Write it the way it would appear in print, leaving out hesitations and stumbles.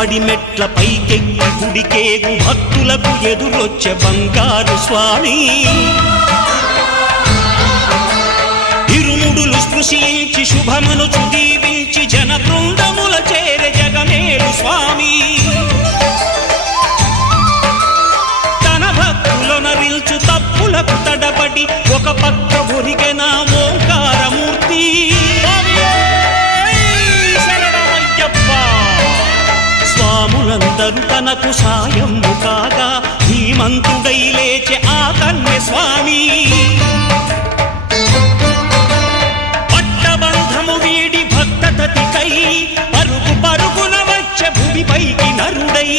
పడిమెట్ల పైకెక్కి గుడికేగు భక్తులకు ఎదురొచ్చే బంగారు స్వామి ఇరుముడులు స్పృశించి శుభమును దీవించి జన బృందముల చేరే జగమేలు స్వామి తన భక్తులనరిల్చు తప్పులకు తడబడి ఒక పక్క ఒరిగెన ఓంకారమూర్తి స్వాములందరూ తనకు సాయము కాగా ధీమంతుడై లేచే ఆ కన్య స్వామి పట్టబంధము వీడి భక్తతతికై పరుగు పరుగున వచ్చే భూమిపైకి నరుడై